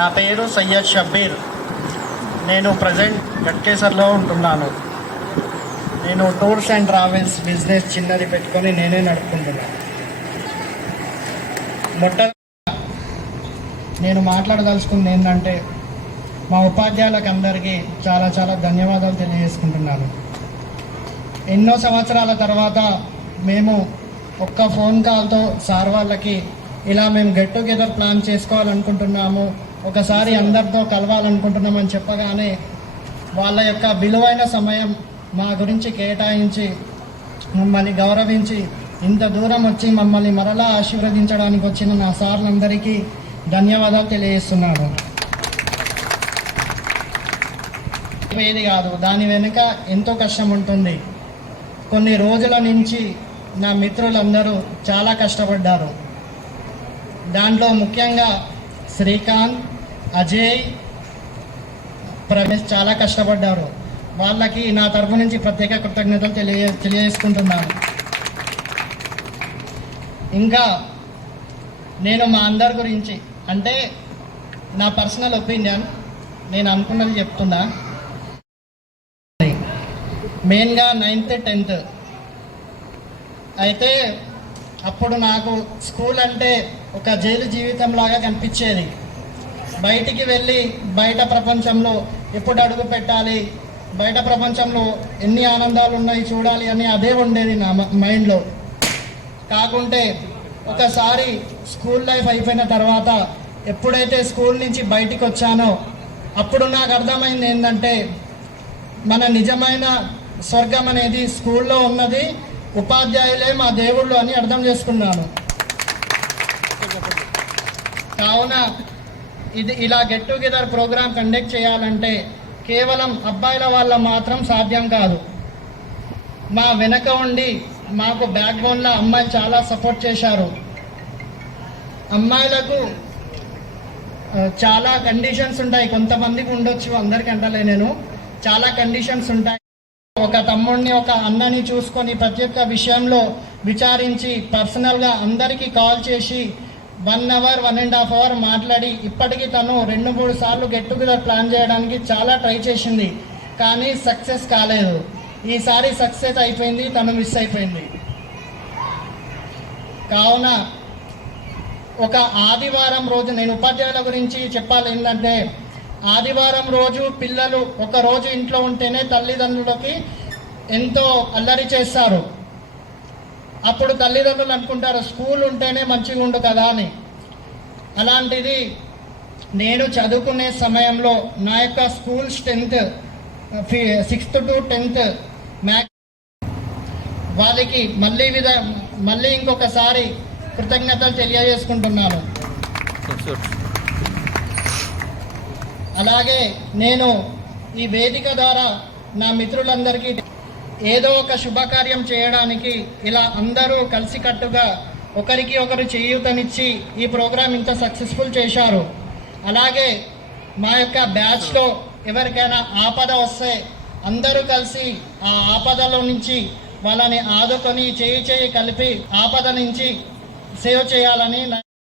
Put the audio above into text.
నా పేరు సయ్యద్ షబ్బీర్. నేను ప్రజెంట్ గట్కేసర్లో ఉంటున్నాను. నేను టూర్స్ అండ్ ట్రావెల్స్ బిజినెస్ చిన్నది పెట్టుకొని నేనే నడుపుకుంటున్నాను. నేను మాట్లాడదలుచుకుంది ఏంటంటే, మా ఉపాధ్యాయులకు అందరికీ చాలా చాలా ధన్యవాదాలు తెలియజేసుకుంటున్నాను. ఎన్నో సంవత్సరాల తర్వాత మేము ఒక్క ఫోన్ కాల్తో సార్ వాళ్ళకి ఇలా మేము గెట్ టుగెదర్ ప్లాన్ చేసుకోవాలనుకుంటున్నాము, ఒకసారి అందరితో కలవాలనుకుంటున్నామని చెప్పగానే వాళ్ళ యొక్క విలువైన సమయం మా గురించి కేటాయించి మమ్మల్ని గౌరవించి ఇంత దూరం వచ్చి మమ్మల్ని మరలా ఆశీర్వదించడానికి వచ్చిన నా సార్లందరికీ ధన్యవాదాలు తెలియజేస్తున్నాను. ఏది కాదు, దాని వెనుక ఎంతో కష్టం ఉంటుంది. కొన్ని రోజుల నుంచి నా మిత్రులందరూ చాలా కష్టపడ్డారు. దాంట్లో ముఖ్యంగా శ్రీకాంత్, అజయ్, ప్రవేశ్ చాలా కష్టపడ్డారు. వాళ్ళకి నా తరపు నుంచి ప్రత్యేక కృతజ్ఞతలు తెలియజేసుకుంటున్నాను. ఇంకా నేను మా అందరి గురించి అంటే నా పర్సనల్ ఒపీనియన్, నేను అనుకున్నది చెప్తున్నా. మెయిన్గా 9th 10th అయితే అప్పుడు నాకు స్కూల్ అంటే ఒక జైలు జీవితం లాగా కనిపించేది. బయటికి వెళ్ళి బయట ప్రపంచంలో ఎప్పుడు అడుగు పెట్టాలి, బయట ప్రపంచంలో ఎన్ని ఆనందాలు ఉన్నాయి చూడాలి అని అదే ఉండేది నా మైండ్లో. కాకుంటే ఒకసారి స్కూల్ లైఫ్ అయిపోయిన తర్వాత ఎప్పుడైతే స్కూల్ నుంచి బయటికి వచ్చానో అప్పుడు నాకు అర్థమైంది ఏంటంటే, మన నిజమైన స్వర్గం అనేది స్కూల్లో ఉన్నది, ఉపాధ్యాయులే మా దేవుళ్ళు అని అర్థం చేసుకున్నాను. కావున ఇలా గెట్ టుగెదర్ ప్రోగ్రామ్ కండక్ట్ చేయాలంటే కేవలం అబ్బాయిల వల్ల మాత్రం సాధ్యం కాదు. మా వెనక ఉండి మాకు బ్యాక్ బోన్లో అమ్మాయిలు చాలా సపోర్ట్ చేశారు. అమ్మాయిలకు చాలా కండిషన్స్ ఉంటాయి, కొంతమందికి ఉండొచ్చు, అందరికీ అంటలే నేను. చాలా కండిషన్స్ ఉంటాయి. ఒక తమ్ముడిని ఒక అన్నని చూసుకొని ప్రతి ఒక్క విషయంలో విచారించి పర్సనల్గా అందరికీ కాల్ చేసి 1 hour 1.5 hour మాట్లాడి ఇప్పటికీ తను 2-3 సార్లు గెట్ టుగెదర్ ప్లాన్ చేయడానికి చాలా ట్రై చేసింది, కానీ సక్సెస్ కాలేదు. ఈసారి సక్సెస్ అయిపోయింది, తను మిస్ అయిపోయింది. కావున ఒక ఆదివారం రోజు నేను ఉపాధ్యాయుల గురించి చెప్పాలి ఏంటంటే, ఆదివారం రోజు పిల్లలు ఒక రోజు ఇంట్లో ఉంటేనే తల్లిదండ్రులకి ఎంతో అల్లరి చేస్తారు. అప్పుడు తల్లిదండ్రులు అనుకుంటారు స్కూల్ ఉంటేనే మంచిగా ఉండు కదా అని. అలాంటిది నేను చదువుకునే సమయంలో నా యొక్క school strength 6th to 10th maths వాళ్ళకి మళ్ళీ ఇంకొకసారి కృతజ్ఞతలు తెలియజేసుకుంటున్నాను. అలాగే నేను ఈ వేదిక ద్వారా నా మిత్రులందరికీ ఏదో ఒక శుభకార్యం చేయడానికి ఇలా అందరూ కలిసికట్టుగా ఒకరికి ఒకరు చేయూతనిచ్చి ఈ ప్రోగ్రాం ఇంత సక్సెస్ఫుల్ చేశారు. అలాగే మా యొక్క బ్యాచ్లో ఎవరికైనా ఆపద వస్తే అందరూ కలిసి ఆ ఆపదలో నుంచి వాళ్ళని ఆదుకొని చేయి కలిపి ఆపద నుంచి సేవ్ చేయాలని